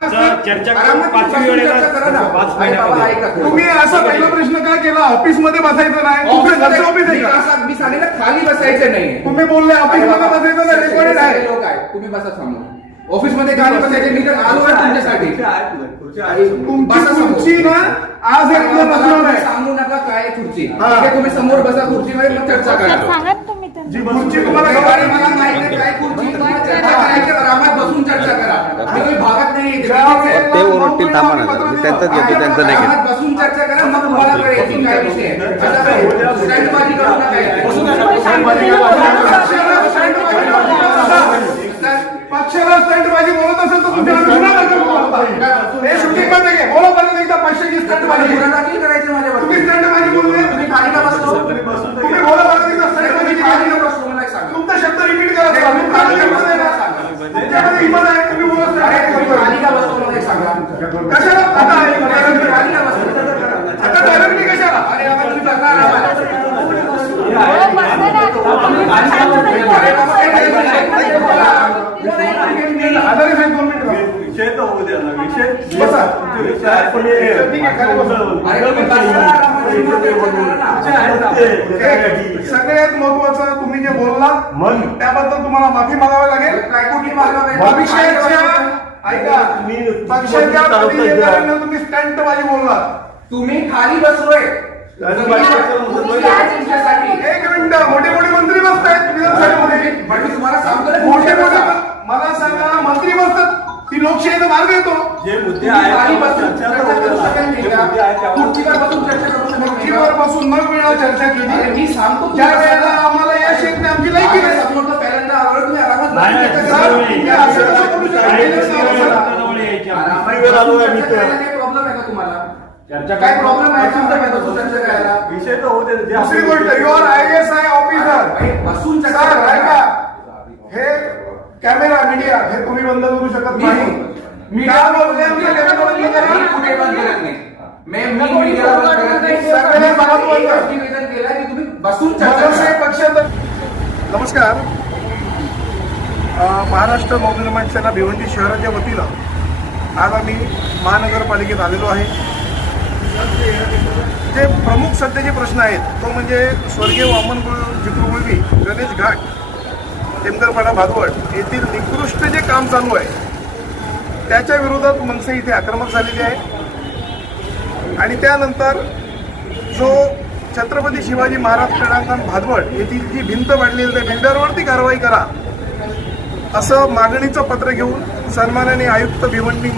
चर्चा तुम्ही असा पहिला प्रश्न काय केला? ऑफिस मध्ये बसायचं नाही, तुमचं घरचं ऑफिस आहे का? मी सांगितलं खाली बसायचं नाही. तुम्ही बोलले ऑफिस मध्ये बसायचं नाही, रेकॉर्डेड आहे. लोक आहे, तुम्ही बसा समोर. ऑफिस मध्ये खाली बसायचे, मी तर आलो आहे तुमच्यासाठी. तुमची खुर्ची ना आज एक बसणार आहे. सांगू नका काय खुर्ची. ठीक आहे, तुम्ही समोर बसा खुर्चीमध्ये, मग चर्चा करा. सांगा तुम्ही त्यांना. जी खुर्ची तुम्हाला अरे मला माहिती आहे काय खुर्ची, तुम्हाला चर्चा करायची, आरामात बसून चर्चा करा. मी काही भागत नाही येते. ते ओरडतील, थांबा ना जरा. मी त्यांचंच घेतो, त्यांचं नाही घेत. आरामात बसून चर्चा करा, मग तुम्हाला कळेल की काय विषय आहे. असं काय स्टँडबाजी करू नका. पक्षाला स्टंटबाजी बोलत असेल तर तुमच्या गुन्हा दाखल करू. हे शूटिंग मध्ये घे. बोला परत एकदा 500 ची स्टंटबाजी. दाखल करायचं माझ्यावर. तुम्ही स्टंटबाजी बोलले, तुम्ही खाली का बसलो? तुम्ही बोला परत एकदा स्टंटबाजी खाली का बसलो मला एक सांगा. तुमचा शब्द रिपीट करा. तुमच्याकडे हिंमत आहे, तुम्ही बोला खाली का बसलो मला एक सांगा. कशाला आता आहे? खाली का बसलो? आता डायरेक्टली कशाला? अरे आता तुम्ही करणार आम्हाला. हो, बसा ना. आधारी साहेब 2 मिनिटं. विषय तर होऊ द्या ना. विषय बसा. विषय आहे, पण हे- ठीक आहे, खाली बसा. अरे तुम्ही बसा, सगळ्यात महत्वाचं तुम्ही जे बोललात मग त्याबद्दल तुम्हाला माफी मागावी लागेल. काय कुठली मागावी? ऐका, पक्षाच्या प्रति येणाऱ्यांना तुम्ही स्टंटबाजी बोललात. तुम्ही खाली बसलोय. तुमच्यासाठी. एक मिनिट, मोठे मोठे मंत्री बसतायत विधानसभेमध्ये. पण मी तुम्हाला सांगतो ना, मोठे मोठे मला सांगा, मंत्री बसतात, ती लोकशाहीचा मार्ग येतो. जे मुद्दे तुम्ही खाली आहेत बसून चर्चा करू शकत नाही का? खुर्चीवर बसून चर्चा करू शकत नाही खुर्चीवर का? बसून मग वेळा चर्चा अरे केली. मी सांगतो ज्या वेळेला आम्हाला यश येत नाही, आमची लायकी नाही. समोर पहिल्यांदा आवड तुम्ही आरामात नाही, बसून चर्चा सर, करा. तुम्ही असं कसं बोलू शकता? आरामात बसून चर्चा करायला काही प्रॉब्लेम आहे का तुम्हाला? काय प्रॉब्लेम आहे तुमचा काय बसून चर्चा करायला? विषय तर होऊ दे. जे दुसरी गोष्ट, यू आर IAS ऑफिसर. अरे बसून चर्चा सर करा. ऐका, हे कॅमेरा मीडिया हे तुम्ही बंद करू शकत नाही. मी काय बोलले, आमच्या कॅमेरा बंद मी करा. कुठे बंद करत नाही. मी मीडियाला बंद करत नाही. सगळे महत्त्वाचं. एकच निवेदन केलंय की तुम्ही बसून चर्चा मनसे करा. पक्षात. नमस्कार. महाराष्ट्र नवनिर्माण सेना भिवंडी शहराच्या वतीनं आज आम्ही महानगरपालिकेत आलेलो आहे. जे प्रमुख सध्याचे प्रश्न आहेत तो म्हणजे स्वर्गीय वामन जिक्रुगुळवी गणेश घाट टेमकरपाडा भादवड येथील निकृष्ट जे काम चालू आहे त्याच्या विरोधात मनसे इथे आक्रमक झालेली आहे. आणि त्यानंतर जो छत्रपती शिवाजी महाराज क्रीडांगण भादवड येथील जी भिंत वाढलेली त्या बिल्डरवरती कारवाई करा असं मागणीचं पत्र घेऊन सन्माननीय आयुक्त भिवंडी